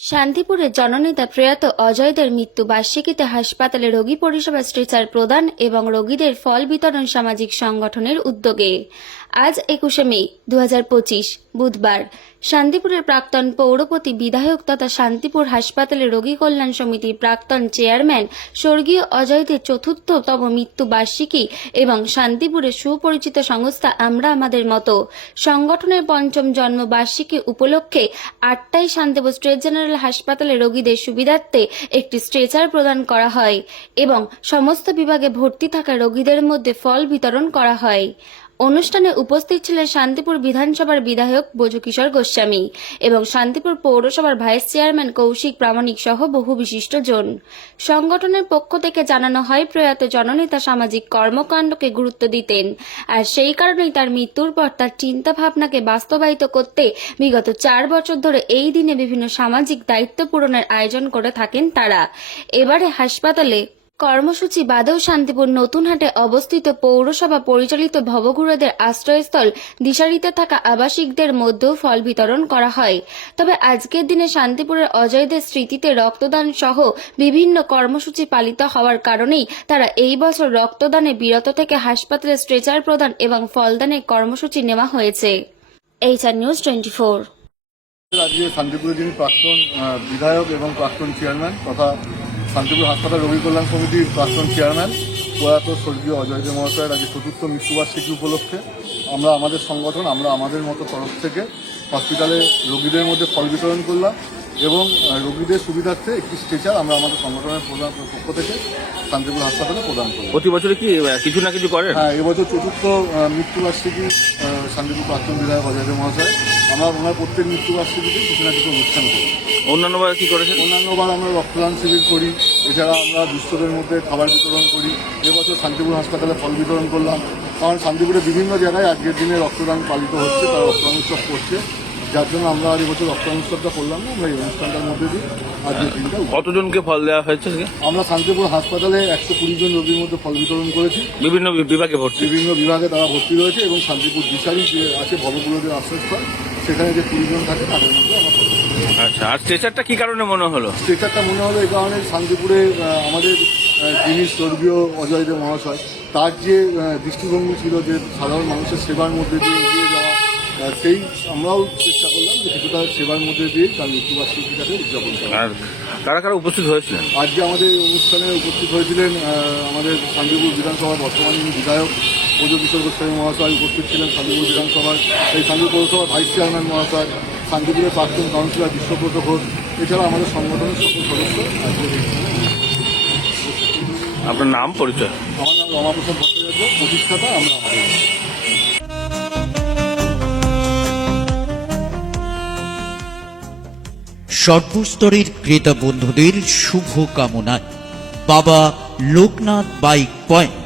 শান্তিপুরের জননেতা প্রয়াত অজয়দের মৃত্যু বার্ষিকীতে হাসপাতালে রোগী পরিষেবা স্ট্রেচার প্রদান এবং রোগীদের ফল বিতরণ সামাজিক সংগঠনের উদ্যোগে। আজ একুশে মে দু হাজার পঁচিশ। বুধবার। শান্তিপুরের প্রাক্তন পৌরপতি বিধায়ক তথা শান্তিপুর হাসপাতালে রোগী কল্যাণ সমিতির প্রাক্তন চেয়ারম্যান স্বর্গীয় অজয়দের চতুর্থতম মৃত্যু বার্ষিকী এবং শান্তিপুরের সুপরিচিত সংস্থা আমরা আমাদের মতো। সংগঠনের পঞ্চম জন্মবার্ষিকী উপলক্ষে আটটায় শান্তিপুর স্টেট জেনারেল হাসপাতালে রোগীদের সুবিধার্থে একটি স্ট্রেচার প্রদান করা হয় এবং সমস্ত বিভাগে ভর্তি থাকা রোগীদের মধ্যে ফল বিতরণ করা হয়। অনুষ্ঠানে উপস্থিত ছিলেন শান্তিপুর বিধানসভার বিধায়ক বজুকিশোর গোস্বামী এবং শান্তিপুর পৌরসভার ভাইস চেয়ারম্যান কৌশিক প্রামাণিক সহ বহু বিশিষ্টজন। সংগঠনের পক্ষ থেকে জানানো হয়, প্রয়াত জননেতা সামাজিক কর্মকাণ্ডকে গুরুত্ব দিতেন আর সেই কারণেই তার মৃত্যুর পর তার চিন্তা ভাবনাকে বাস্তবায়িত করতে বিগত চার বছর ধরে এই দিনে বিভিন্ন সামাজিক দায়িত্ব পূরণের আয়োজন করে থাকেন তারা। এবারে হাসপাতালে কর্মসূচি বাদেও শান্তিপুর নতুনহাটে অবস্থিত পৌরসভা পরিচালিত ভবঘুরেদের আশ্রয়স্থল দিশারিতে থাকা আবাসিকদের মধ্যেও ফল বিতরণ করা হয়। তবে আজকের দিনে শান্তিপুরের অজয়দের স্মৃতিতে রক্তদান সহ বিভিন্ন কর্মসূচি পালিত হওয়ার কারণেই তারা এই বছর রক্তদানে বিরত থেকে হাসপাতালে স্ট্রেচার প্রদান এবং ফলদানের কর্মসূচি নেওয়া হয়েছে। এইচআর নিউজ যিনি প্রাক্তন বিধায়ক এবং প্রাক্তন চেয়ারম্যান তথা শান্তিপুর হাসপাতাল রোগী কল্যাণ কমিটির প্রাক্তন চেয়ারম্যান প্রয়াত স্বর্গীয় অজয় দে মহাশয়ের আজকে চতুর্থ মৃত্যুবার্ষিকী উপলক্ষে আমরা আমাদের সংগঠন আমরা আমাদের মতো তরফ থেকে হসপিটালে রোগীদের মধ্যে ফল বিতরণ করলাম এবং রোগীদের সুবিধার্থে একটি স্ট্রেচার আমরা আমাদের সংগঠনের প্রধান পক্ষ থেকে শান্তিপুর হাসপাতালে প্রদান করলাম। প্রতি বছরে কি কিছু না কিছু করে হ্যাঁ এবছর চতুর্থ মৃত্যুবার্ষিকী শান্তিপুর প্রাক্তন বিধায়ক অজয় দে মহাশয় আমরা ওনার প্রত্যেক মৃত্যুবার্ষিকীতে কিছু না কিছু অনুষ্ঠান করি। অন্যান্য বার কি করেছেন? অন্যান্যবার আমরা রক্তদান শিবির করি এছাড়া আমরা দুস্থদের মধ্যে খাবার বিতরণ করি। এবছর শান্তিপুর হাসপাতালে ফল বিতরণ করলাম। কারণ শান্তিপুরে বিভিন্ন জায়গায় আজকের দিনে রক্তদান পালিত হচ্ছে তারা রক্তদান উৎসব করছে। যার জন্য আমরা আর এবছর রক্তদান উৎসবটা করলাম না আমরা এই অনুষ্ঠানটার মধ্যে দিয়ে আজকের দিনটা কতজনকে ফল দেওয়া হয়েছে? আমরা শান্তিপুর হাসপাতালে একশো কুড়ি জন রোগীর মধ্যে ফল বিতরণ করেছি। বিভিন্ন বিভাগে ভর্তি। বিভিন্ন বিভাগে তারা ভর্তি রয়েছে এবং শান্তিপুর দিশারি যে আছে ভবগুলোদের আশ্রয়স্থল সেখানে যে কুড়ি থাকে তাদের মধ্যে আমরা। আচ্ছা আর স্ট্রেচারটা কি কারণে মনে হলো স্ট্রেচারটা মনে হলো এই কারণে শান্তিপুরে আমাদের যিনি স্বর্গীয় অজয় দেব মহাশয় তার যে দৃষ্টিভঙ্গি ছিল যে সাধারণ মানুষের সেবার মধ্যে দিয়ে এগিয়ে যাওয়া সেই আমরাও চেষ্টা করলাম যে কিছুটা সেবার মধ্যে দিয়ে তার মৃত্যুবার্ষিকীটাকে উদযাপন করা আর কারা কারা উপস্থিত হয়েছিলেন আজকে আমাদের অনুষ্ঠানে উপস্থিত হয়েছিলেন আমাদের শান্তিপুর বিধানসভার বর্তমান বিধায়ক পুজো কিশোর গোস্বামী মহাশয় উপস্থিত ছিলেন শান্তিপুর বিধানসভার এই শান্তিপুর পৌরসভার ভাইস চেয়ারম্যান মহাশয় শান্তিপুরের প্রাক্তন কাউন্সিলর বিশ্বব্রত ঘোষ এছাড়া আমাদের সংগঠনের সকল সদস্য আপনার নাম পরিচয়? আমার নাম রমাপ্রসাদ ভট্টাচার্য প্রতিষ্ঠাতা আমরা আমাদের। সর্বস্তরের ক্রেতা বন্ধুদের শুভ কামনায় বাবা লোকনাথ বাইক পয়েন্ট